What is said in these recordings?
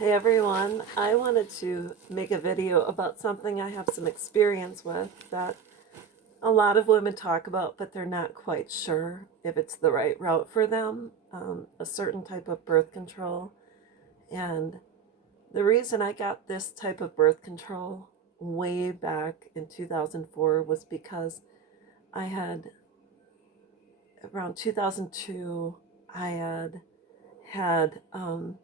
Hey everyone, I wanted to make a video about something I have some experience with that a lot of women talk about, but they're not quite sure if it's the right route for them, a certain type of birth control. And the reason I got this type of birth control way back in 2004 was because I had, around 2002, I had um,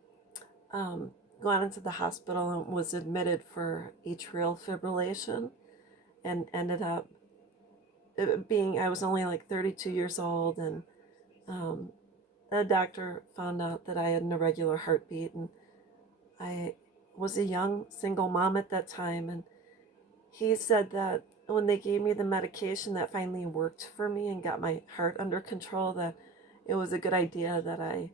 gone into the hospital and was admitted for atrial fibrillation and ended up being, I was only like 32 years old, and um, a doctor found out that I had an irregular heartbeat, and I was a young single mom at that time, and he said that when they gave me the medication that finally worked for me and got my heart under control, that it was a good idea that I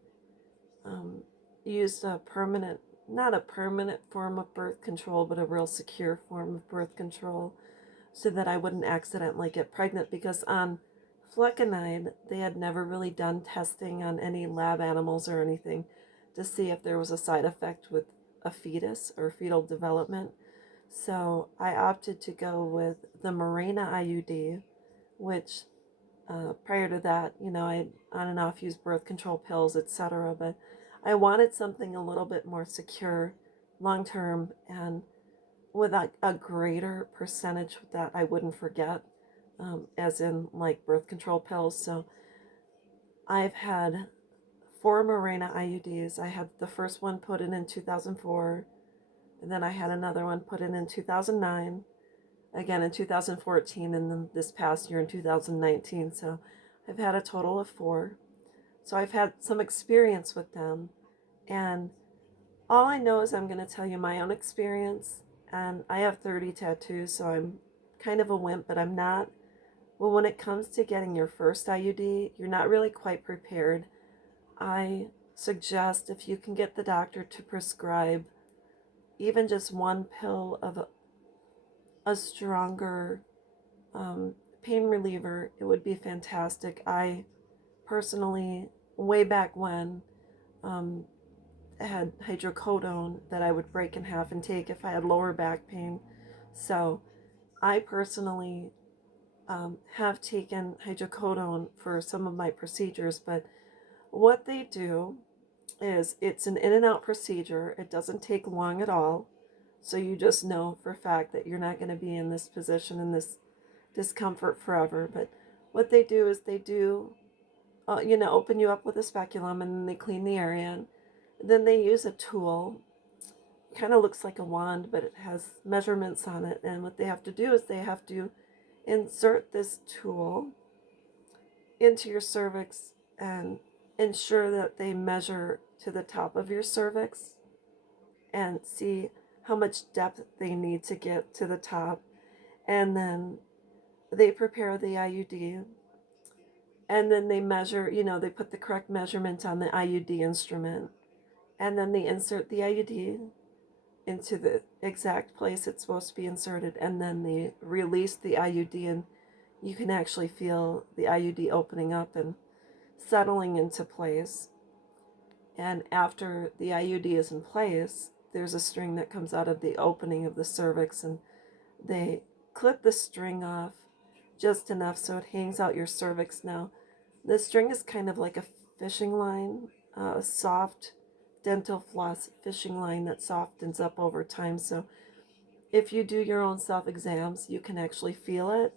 um, used a permanent, not a permanent form of birth control, but a real secure form of birth control so that I wouldn't accidentally get pregnant, because on flecainide, they had never really done testing on any lab animals or anything to see if there was a side effect with a fetus or fetal development. So I opted to go with the Mirena IUD, which prior to that, I on and off used birth control pills, etc. But I wanted something a little bit more secure, long term, and with a greater percentage that I wouldn't forget, as in like birth control pills. So I've had four Mirena IUDs. I had the first one put in 2004, and then I had another one put in 2009, again in 2014, and then this past year in 2019. So I've had a total of four. So I've had some experience with them, and all I know is I'm going to tell you my own experience. And I have 30 tattoos, so I'm kind of a wimp, but I'm not. Well, when it comes to getting your first IUD, you're not really quite prepared. I suggest if you can get the doctor to prescribe even just one pill of a stronger um, pain reliever, it would be fantastic. I personally, way back when, um, had hydrocodone that I would break in half and take if I had lower back pain. So I personally have taken hydrocodone for some of my procedures, but what they do is it's an in and out procedure. It doesn't take long at all. So you just know for a fact that you're not going to be in this position and this discomfort forever. But what they do is they do, open you up with a speculum, and then they clean the area. And then they use a tool. Kind of looks like a wand, but it has measurements on it. And what they have to do is they have to insert this tool into your cervix and ensure that they measure to the top of your cervix and see how much depth they need to get to the top. And then they prepare the IUD, and then they measure, they put the correct measurement on the IUD instrument, and then they insert the IUD into the exact place it's supposed to be inserted, and then they release the IUD, and you can actually feel the IUD opening up and settling into place. And after the IUD is in place, there's a string that comes out of the opening of the cervix, and they clip the string off just enough so it hangs out your cervix. Now, the string is kind of like a fishing line, a soft dental floss fishing line that softens up over time. So if you do your own self exams, you can actually feel it.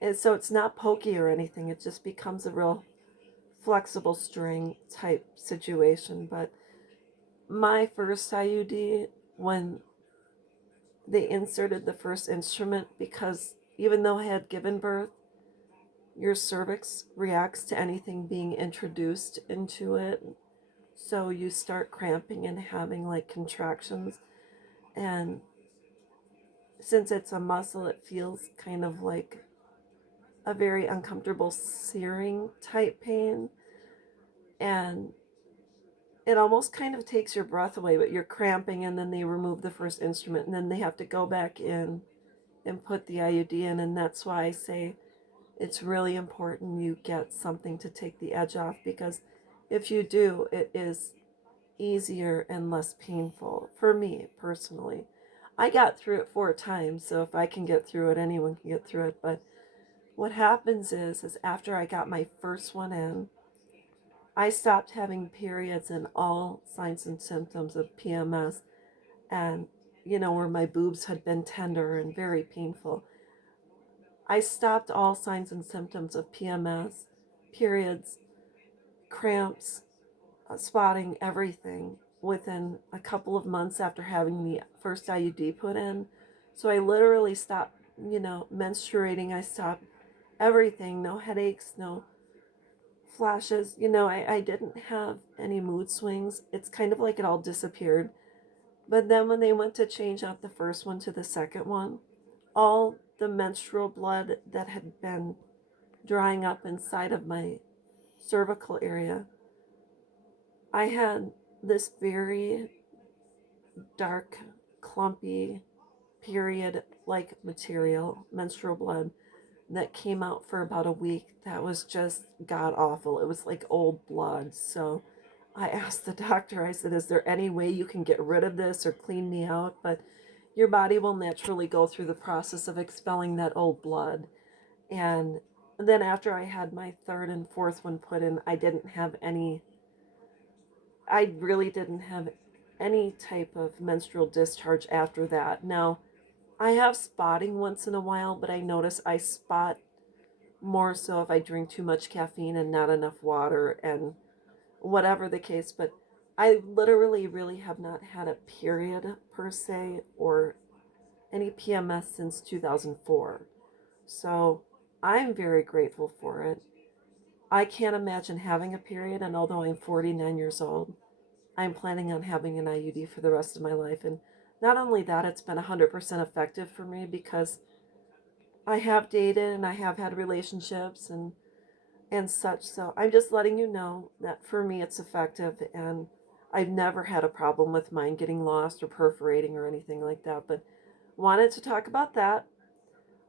And so it's not pokey or anything, it just becomes a real flexible string type situation. But my first IUD, when they inserted the first instrument, because even though I had given birth, your cervix reacts to anything being introduced into it. So you start cramping and having like contractions. And since it's a muscle, it feels kind of like a very uncomfortable searing type pain. And it almost kind of takes your breath away, but you're cramping, and then they remove the first instrument, and then they have to go back in and put the IUD in. And that's why I say it's really important you get something to take the edge off, because if you do, it is easier and less painful for me personally. I got through it 4 times, so if I can get through it, anyone can get through it. But what happens is after I got my first one in, I stopped having periods and all signs and symptoms of PMS, and where my boobs had been tender and very painful. I stopped all signs and symptoms of PMS, periods, cramps, spotting, everything within a couple of months after having the first IUD put in. So I literally stopped, menstruating. I stopped everything. No headaches, no flashes. I didn't have any mood swings. It's kind of like it all disappeared. But then when they went to change out the first one to the second one, all the menstrual blood that had been drying up inside of my cervical area, I had this very dark, clumpy, period like material, menstrual blood, that came out for about a week that was just god awful. It was like old blood. So I asked the doctor, I said, is there any way you can get rid of this or clean me out? But your body will naturally go through the process of expelling that old blood. And then after I had my third and fourth one put in, I really didn't have any type of menstrual discharge after that. Now, I have spotting once in a while, but I notice I spot more so if I drink too much caffeine and not enough water and whatever the case. But I literally really have not had a period per se or any PMS since 2004. So I'm very grateful for it. I can't imagine having a period, and although I'm 49 years old, I'm planning on having an IUD for the rest of my life. And not only that, it's been 100% effective for me because I have dated and I have had relationships and such. So I'm just letting you know that for me it's effective, and I've never had a problem with mine getting lost or perforating or anything like that. But wanted to talk about that.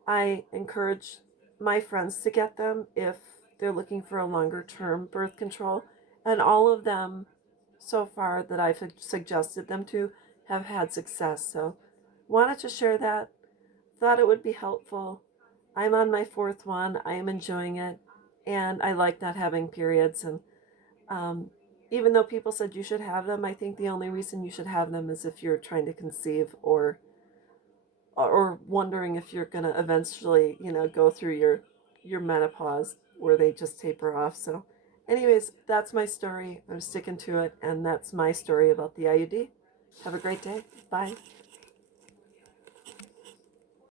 I encourage my friends to get them if they're looking for a longer term birth control, and all of them so far that I've suggested them to have had success. So wanted to share that. Thought it would be helpful. I'm on my fourth one. I am enjoying it, and I like not having periods. And um, even though people said you should have them, I think the only reason you should have them is if you're trying to conceive or wondering if you're gonna eventually, go through your menopause where they just taper off. So, anyways, that's my story. I'm sticking to it, and that's my story about the IUD. Have a great day. Bye.